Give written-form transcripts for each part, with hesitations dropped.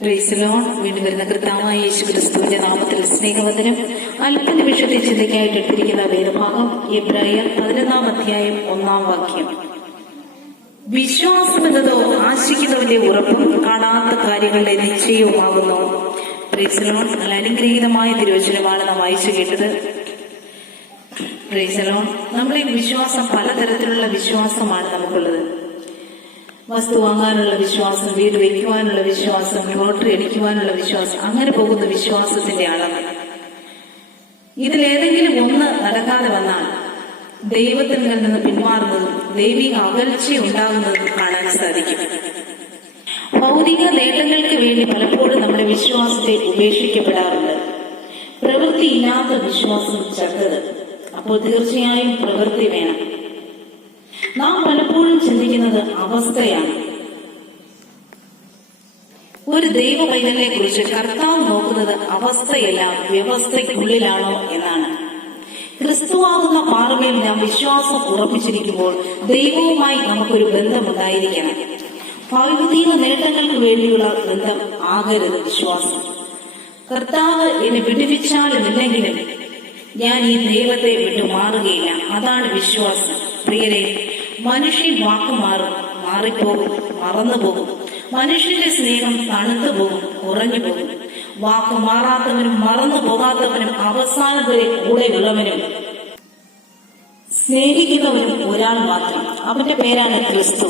Praise Lord. വീണ്ടും വരുന്ന കർത്താവായ യേശുക്രിസ്തുവിന്റെ നാമത്തിൽ സ്നേഹവന്ദനം. അല്പനിമിഷത്തെ ചിന്തയ്ക്കായിട്ട് എടുത്തിരിക്കുന്ന വേദഭാഗം എബ്രായർ 11-ാം അധ്യായം 1-ാം വാക്യം. വിശ്വാസം എന്നതോ ആശിക്കുന്നവന്റെ ഉറപ്പും കാണാത്ത കാര്യങ്ങളുടെ നിശ്ചയവുമാകുന്നു. Praise Lord. നല്ല അനുഗ്രഹീതമായ തിരുവചനമാണ് നാം വായിച്ചു കേട്ടത്. Praise Lord. നമ്മുടെ വിശ്വാസം പലതരത്തിലുള്ള വിശ്വാസമാണ് നമുക്കുള്ളത്. വസ്തു വാങ്ങാനുള്ള വിശ്വാസം, വീട് വയ്ക്കുവാനുള്ള വിശ്വാസം, ലോട്ടറി അടിക്കുവാനുള്ള വിശ്വാസം, അങ്ങനെ പോകുന്ന വിശ്വാസത്തിന്റെ അളവ്. ഇതിലേതെങ്കിലും ഒന്ന് നടക്കാതെ വന്നാൽ ദൈവത്തിൽ നിന്ന് പിന്മാറുന്നതും ദൈവിക അകൽച്ച ഉണ്ടാകുന്നതും കാണാൻ സാധിക്കും. ഭൗതിക നേട്ടങ്ങൾക്ക് വേണ്ടി പലപ്പോഴും നമ്മുടെ വിശ്വാസത്തെ ഉപേക്ഷിക്കപ്പെടാറുണ്ട്. പ്രവൃത്തിയില്ലാത്ത വിശ്വാസം ചത്തത്. അപ്പോൾ തീർച്ചയായും പ്രവൃത്തി വേണം. നാം പലപ്പോഴും ചിന്തിക്കുന്നത് അവസ്ഥയാണ്. ഒരു ദൈവ പൈതലിനെ കുറിച്ച് കർത്താവ് നോക്കുന്നത് അവസ്ഥയല്ല, വ്യവസ്ഥയ്ക്കുള്ളിലാണോ എന്നാണ്. ക്രിസ്തുവാകുന്ന പാറമേൽ നാം വിശ്വാസം ഉറപ്പിച്ചിരിക്കുമ്പോൾ ദൈവവുമായി നമുക്കൊരു ബന്ധമുണ്ടായിരിക്കണം. ഭൗതിക നേട്ടങ്ങൾക്ക് വേണ്ടിയുള്ള ബന്ധം ആകരുത് വിശ്വാസം. കർത്താവ് എന്നെ വിടുവിച്ചാലും ഇല്ലെങ്കിലും ഞാൻ ഈ ദൈവത്തെ വിട്ടു മാറുകയില്ല. അതാണ് വിശ്വാസം. പ്രിയരെ, മനുഷ്യൻ വാക്ക് മാറും, മാറിപ്പോകും, മറന്നുപോകും. മനുഷ്യന്റെ സ്നേഹം തണുത്തു പോകും, കുറഞ്ഞു പോകും. വാക്ക് മാറാത്തവനും മറന്നു പോകാത്തവനും അവസാനം വരെ കൂടെയുള്ളവനും സ്നേഹിക്കുന്നവനും ഒരാൾ മാത്രം. അവന്റെ പേരാണ് ക്രിസ്തു.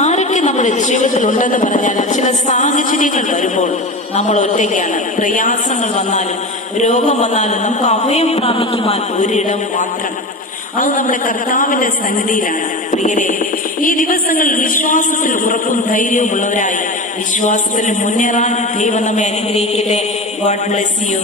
ആരൊക്കെ നമ്മുടെ ജീവിതത്തിൽ ഉണ്ടെന്ന് പറഞ്ഞാൽ ചില സാഹചര്യങ്ങൾ വരുമ്പോൾ നമ്മൾ ഒറ്റയ്ക്കാണ്. പ്രയാസങ്ങൾ വന്നാലും രോഗം വന്നാലും നമുക്ക് അഭയം പ്രാപിക്കുവാൻ ഒരിടം മാത്രം. അത് നമ്മുടെ കർത്താവിന്റെ സന്നിധിയിലാണ്. പ്രിയരെ, ഈ ദിവസങ്ങളിൽ വിശ്വാസത്തിൽ ഉറപ്പും ധൈര്യവും ഉള്ളവരായി വിശ്വാസത്തിൽ മുന്നേറാൻ ദൈവം നമ്മെ അനുഗ്രഹിക്കട്ടെ. God bless you.